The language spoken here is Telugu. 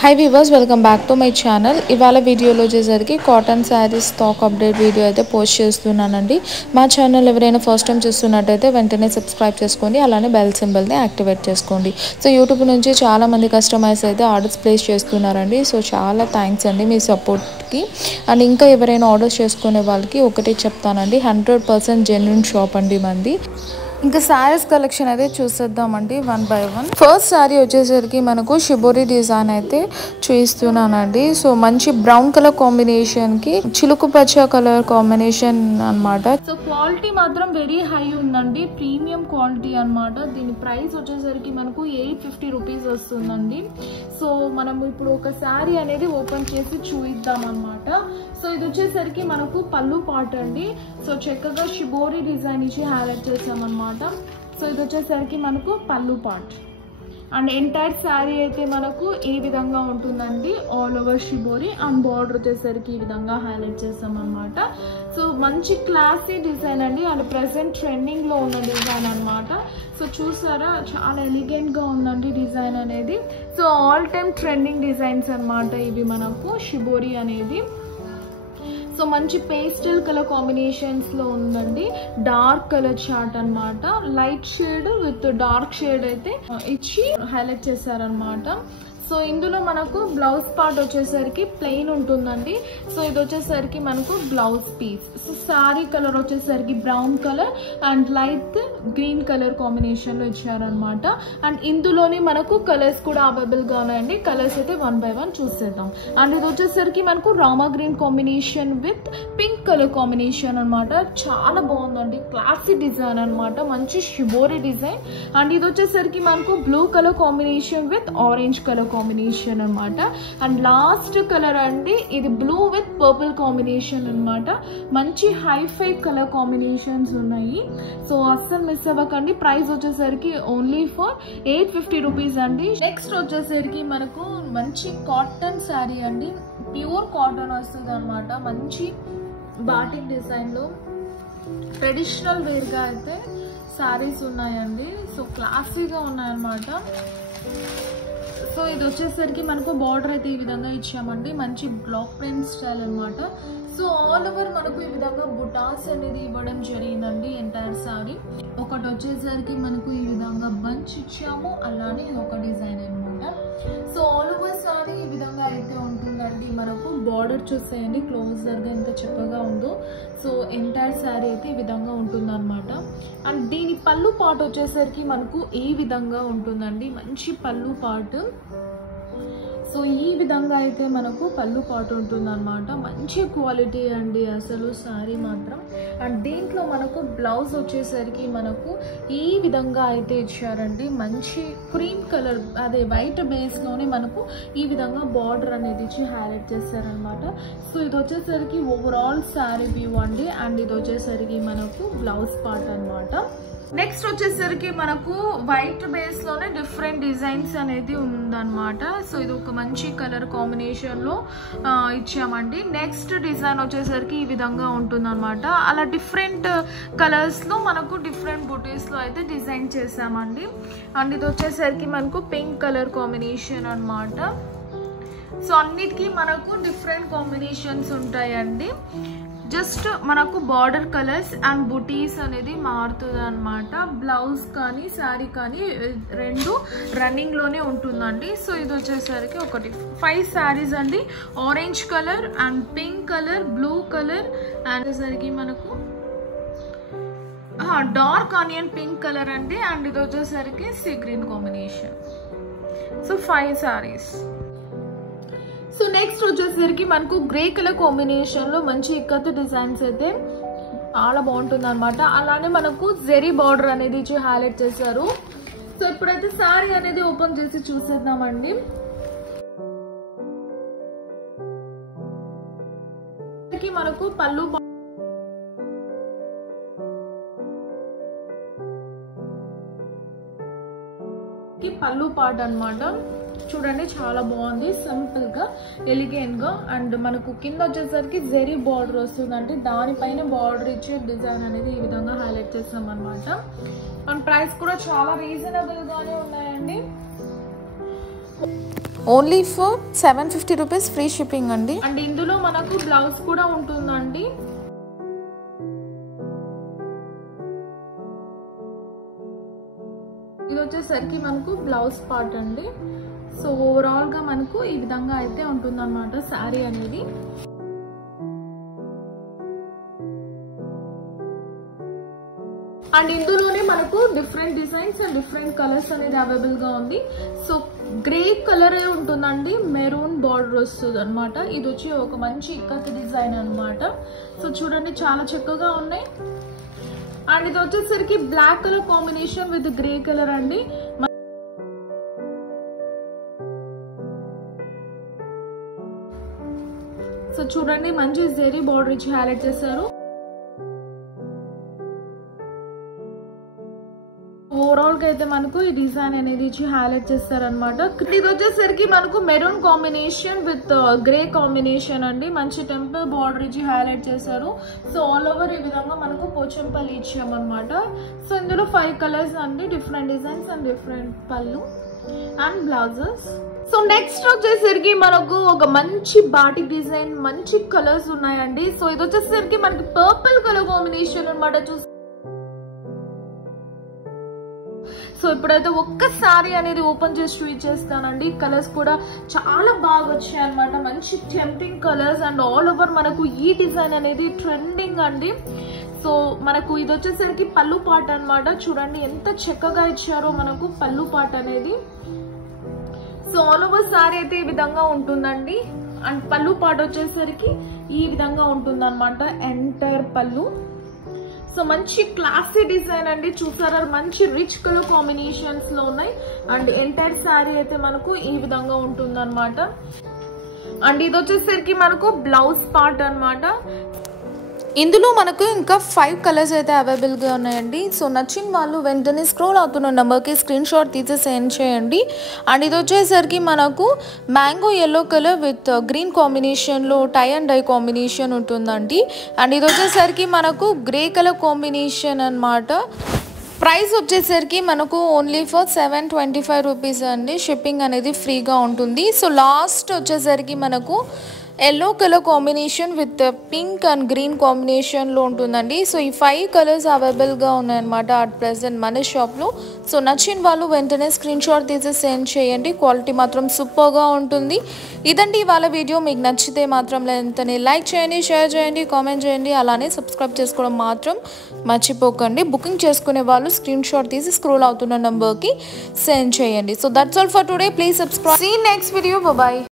High weavers, welcome back to my channel. ఇవాళ వీడియోలో వచ్చేసరికి cotton sarees stock update video అయితే పోస్ట్ చేస్తున్నానండి. మా ఛానల్ ఎవరైనా ఫస్ట్ టైం చూస్తున్నట్టయితే వెంటనే సబ్స్క్రైబ్ చేసుకోండి, అలానే బెల్ సింబల్ని యాక్టివేట్ చేసుకోండి. సో యూట్యూబ్ నుంచి చాలామంది కస్టమర్స్ అయితే ఆర్డర్స్ ప్లేస్ చేస్తున్నారండి. సో చాలా థ్యాంక్స్ అండి మీ సపోర్ట్కి. అండ్ ఇంకా ఎవరైనా ఆర్డర్స్ చేసుకునే వాళ్ళకి ఒకటే చెప్తానండి, 100% జెన్యూన్ షాప్ అండి మంది. ఇంకా శారీస్ కలెక్షన్ అయితే చూసేద్దామండి one by one. First sari వచ్చేసరికి మనకు షిబోరి డిజైన్ అయితే చూపిస్తున్నానండి. సో మంచి బ్రౌన్ కలర్ కాంబినేషన్ కి చిలుకు పచ్చ కలర్ కాంబినేషన్ అన్నమాట. సో క్వాలిటీ మాత్రం వెరీ హై ఉందండి, ప్రీమియం క్వాలిటీ అన్నమాట. దీని ప్రైస్ వచ్చేసరికి మనకు 850 రూపీస్ వస్తుందండి. సో మనం ఇప్పుడు ఒక శారీ అనేది ఓపెన్ చేసి చూద్దాం అన్నమాట. సో ఇది వచ్చేసరికి మనకు పళ్ళు పార్ట్ అండి. సో చక్కగా షిబోరి డిజైన్ ఇచ్చి హైలైట్ చేసామన్నమాట. సో ఇది వచ్చేసరికి మనకు పళ్ళు పార్ట్ అండ్ ఎంటైర్ శారీ అయితే మనకు ఈ విధంగా ఉంటుందండి, all over shibori. And border వచ్చేసరికి ఈ విధంగా హైలైట్ చేస్తామన్నమాట. సో మంచి క్లాసీ డిజైన్ అండి, అండ్ ప్రెసెంట్ ట్రెండింగ్ లో ఉన్న డిజైన్ అన్నమాట. సో చూసారా, చాలా ఎలిగెంట్ గా ఉందండి డిజైన్ అనేది. So all time trending designs అన్నమాట ఇవి మనకు షిబోరి అనేది. సో మంచి పేస్టల్ కలర్ కాంబినేషన్స్ లో ఉందండి, డార్క్ కలర్ చార్ట్ అన్నమాట. Light shade with dark shade అయితే ఇచ్చి హైలైట్ చేశారనమాట. సో ఇందులో మనకు బ్లౌజ్ పార్ట్ వచ్చేసరికి ప్లెయిన్ ఉంటుందండి. సో ఇది వచ్చేసరికి మనకు blouse piece. So sari colour వచ్చేసరికి brown colour and light green colour combination లో ఇచ్చారనమాట. అండ్ ఇందులోని మనకు కలర్స్ కూడా అవైలబుల్ గా ఉన్నాయండి. కలర్స్ అయితే వన్ బై వన్ చూసేద్దాం. అండ్ ఇది వచ్చేసరికి మనకు Rama green combination with pink colour combination అనమాట. చాలా బాగుందండి, క్లాసీ డిజైన్ అనమాట, మంచి షిబోరి డిజైన్. అండ్ ఇది వచ్చేసరికి మనకు blue colour combination with orange colour combination అనమాట. అండ్ లాస్ట్ కలర్ అండి, ఇది బ్లూ విత్ పర్పుల్ కాంబినేషన్ అనమాట. మంచి హైఫై కలర్ కాంబినేషన్స్ ఉన్నాయి. సో అస్సలు మిస్ అవ్వకండి. ప్రైస్ వచ్చేసరికి ఓన్లీ ఫర్ 850 రూపీస్ అండి. నెక్స్ట్ వచ్చేసరికి మనకు మంచి కాటన్ శారీ అండి, ప్యూర్ కాటన్ వస్తుంది అనమాట. మంచి బాటిక్ డిజైన్ లో ట్రెడిషనల్ వేర్ గా అయితే శారీస్ ఉన్నాయండి. సో క్లాసీగా ఉన్నాయన్నమాట. సో ఇది వచ్చేసరికి మనకు బార్డర్ అయితే ఈ విధంగా ఇచ్చామండి, మంచి బ్లాక్ ప్రింట్ స్టైల్ అనమాట. సో ఆల్ ఓవర్ మనకు ఈ విధంగా బుటాస్ అనేది ఇవ్వడం జరిగిందండి ఎంటైర్ సారీ. ఒకటి వచ్చేసరికి మనకు ఈ విధంగా బంచ్ ఇచ్చాము, అలానే ఒక డిజైన్ అనమాట. సో ఆల్ ఓవర్ సారీ ఈ విధంగా అయితే ఉంటుందండి. మనకు బార్డర్ చూసేయండి క్లోజర్ గా ఎంత చక్కగా ఉందో. సో ఎంటైర్ శారీ అయితే ఈ విధంగా ఉంటుంది అనమాట. అండ్ దీని పళ్ళు పార్ట్ వచ్చేసరికి మనకు ఈ విధంగా ఉంటుందండి, మంచి పళ్ళు పార్ట్. సో ఈ విధంగా అయితే మనకు పళ్ళు పాటు ఉంటుంది అనమాట. మంచి క్వాలిటీ అండి అసలు శారీ మాత్రం. అండ్ దీంట్లో మనకు బ్లౌజ్ వచ్చేసరికి మనకు ఈ విధంగా అయితే ఇచ్చారండి, మంచి క్రీమ్ కలర్, అదే వైట్ బేస్ లోనే మనకు ఈ విధంగా బార్డర్ అనేది ఇచ్చి హైలైట్ చేస్తారనమాట. సో ఇది వచ్చేసరికి ఓవరాల్ శారీ వ్యూ అండి. అండ్ ఇది వచ్చేసరికి మనకు బ్లౌజ్ పార్ట్ అనమాట. నెక్స్ట్ వచ్చేసరికి మనకు వైట్ బేస్ లోనే డిఫరెంట్ డిజైన్స్ అనేది ఉందన్నమాట. సో ఇది ఒక మంచి కలర్ కాంబినేషన్ లో ఇచ్చామండి. నెక్స్ట్ డిజైన్ వచ్చేసరికి ఈ విధంగా ఉంటుంది అనమాట. అలా డిఫరెంట్ కలర్స్ లో మనకు డిఫరెంట్ బుటీస్ లో అయితే డిజైన్ చేసామండి. అండ్ ఇది వచ్చేసరికి మనకు పింక్ కలర్ కాంబినేషన్ అనమాట. సో అన్నిటికీ మనకు డిఫరెంట్ కాంబినేషన్స్ ఉంటాయండి. జస్ట్ మనకు బార్డర్ కలర్స్ అండ్ బుటీస్ అనేది మారుతుంది అనమాట. బ్లౌజ్ కానీ శారీ కానీ రెండు రన్నింగ్ లోనే ఉంటుందండి. సో ఇది వచ్చేసరికి ఒకటి 5 శారీస్ అండి, orange colour and pink colour, blue colour and వచ్చేసరికి మనకు డార్క్ ఆనియన్ పింక్ కలర్ అండి. అండ్ ఇది వచ్చేసరికి sea green combination. So 5 saris. So next వచ్చేసరికి మనకు గ్రే కలర్ కాంబినేషన్ లో మంచి ఇక్కత్ డిజైన్స్ అయితే చాలా బాగుంటుంది అనమాట. అలానే మనకు జెరీ బార్డర్ అనేది ఇచ్చి హైలైట్ చేశారు. సో ఇప్పుడైతే శారీ అనేది ఓపెన్ చేసి చూసేద్దామండి. మనకు పళ్ళు పార్ట్ అనమాట. చూడండి చాలా బాగుంది, సింపుల్ గా ఎలిగెంట్ గా. అండ్ మనకు కింద వచ్చేసరికి జెరీ బార్డర్ వస్తుందండి, దానిపైన బార్డర్ ఇచ్చే డిజైన్ అనేది ఈ విధంగా హైలైట్ చేస్తాం అనమాట. అండ్ ప్రైస్ కూడా చాలా రీజనబుల్ గానే ఉన్నాయండి. Only for 750 rupees free shipping అండి. అండ్ ఇందులో మనకు బ్లౌజ్ కూడా ఉంటుందండి. ఇది వచ్చేసరికి మనకు బ్లౌజ్ పార్ట్ అండి. సో ఓవరాల్ గా మనకు ఈ విధంగా అయితే ఉంటుంది అన్నమాట శారీ అనేది. అండ్ ఇందులోనే మనకు different designs and different colours అనేది అవైలబుల్ గా ఉంది. సో గ్రే కలర్ ఉంటుందండి, మెరూన్ బార్డర్ వస్తుంది అనమాట. ఇది వచ్చి ఒక మంచి ఇక్కత్ డిజైన్ అనమాట. సో చూడండి చాలా చక్కగా ఉన్నాయి. అండ్ ఇది వచ్చేసరికి black colour combination with grey colour అండి. సో చూడండి మంచి జెరీ బార్డర్ ఇచ్చి హైలైట్ చేశారు. ఓవరాల్ గా అయితే మనకు ఈ డిజైన్ అనేది ఇచ్చి హైలైట్ చేస్తారనమాట. ఇది వచ్చేసరికి మనకు maroon combination with grey combination అండి. మంచి టెంపుల్ బార్డర్ ఇచ్చి హైలైట్ చేశారు. సో ఆల్ ఓవర్ ఈ విధంగా మనకు పోచంపల్లి ఇచ్చామన్నమాట. సో ఇందులో 5 కలర్స్ అండి, డిఫరెంట్ డిజైన్స్ అండ్ డిఫరెంట్ పళ్ళు అండ్ బ్లౌజెస్. సో నెక్స్ట్ వచ్చేసరికి మనకు ఒక మంచి బాటిక్ డిజైన్, మంచి కలర్స్ ఉన్నాయండి. సో ఇది వచ్చేసరికి మనకి పర్పుల్ కలర్ కాంబినేషన్ అనమాట. సో ఇప్పుడైతే ఒక్కసారి అనేది ఓపెన్ చేసి చూపించేస్తానండి. కలర్స్ కూడా చాలా బాగా వచ్చాయి అనమాట. మంచి tempting colours and all over మనకు ఈ డిజైన్ అనేది ట్రెండింగ్ అండి. సో మనకు ఇది వచ్చేసరికి పళ్ళు పాట అనమాట. చూడండి ఎంత చక్కగా ఇచ్చారో మనకు పళ్ళు పాట అనేది. సో ఆల్ ఓవర్ సారీ అయితే ఈ విధంగా ఉంటుందండి. అండ్ పళ్ళు పాట వచ్చేసరికి ఈ విధంగా ఉంటుంది అనమాట, ఎంటర్ పళ్ళు. సో మంచి క్లాసీ డిజైన్ అండి. చూసారా మంచి రిచ్ కలర్ కాంబినేషన్స్ లో ఉన్నాయి. అండ్ ఎంటైర్ శారీ అయితే మనకు ఈ విధంగా ఉంటుంది అనమాట. అండ్ ఇది వచ్చేసరికి మనకు బ్లౌజ్ పార్ట్ అనమాట. ఇందులో మనకు ఇంకా 5 కలర్స్ అయితే అవైలబుల్గా ఉన్నాయండి. సో నచ్చిన వాళ్ళు వెంటనే స్క్రోల్ అవుతున్న నెంబర్కి స్క్రీన్ షాట్ తీసి సెండ్ చేయండి. అండ్ ఇది వచ్చేసరికి మనకు mango yellow colour with green కాంబినేషన్లో టై అండ్ డై కాంబినేషన్ ఉంటుందండి. అండ్ ఇది వచ్చేసరికి మనకు గ్రే కలర్ కాంబినేషన్ అనమాట. ప్రైస్ వచ్చేసరికి మనకు ఓన్లీ ఫర్ 725 రూపీస్ అండి. షిప్పింగ్ అనేది ఫ్రీగా ఉంటుంది. సో లాస్ట్ వచ్చేసరికి మనకు yellow colour combination with pink and green కాంబినేషన్లో ఉంటుందండి. సో ఈ 5 కలర్స్ అవైలబుల్గా ఉన్నాయన్నమాట అట్ ప్రెసెంట్ మన షాప్లో. సో నచ్చిన వాళ్ళు వెంటనే స్క్రీన్ షాట్ తీసి సెండ్ చేయండి. క్వాలిటీ మాత్రం సూపర్గా ఉంటుంది. ఇదండి ఇవాళ వీడియో. మీకు నచ్చితే మాత్రం వెంటనే లైక్ చేయండి, షేర్ చేయండి, కామెంట్ చేయండి. అలానే సబ్స్క్రైబ్ చేసుకోవడం మాత్రం మర్చిపోకండి. బుకింగ్ చేసుకునే వాళ్ళు స్క్రీన్ షాట్ తీసి స్క్రోల్ అవుతున్న నెంబర్కి సెండ్ చేయండి. So that's all for today. Please subscribe. See next video. Bye.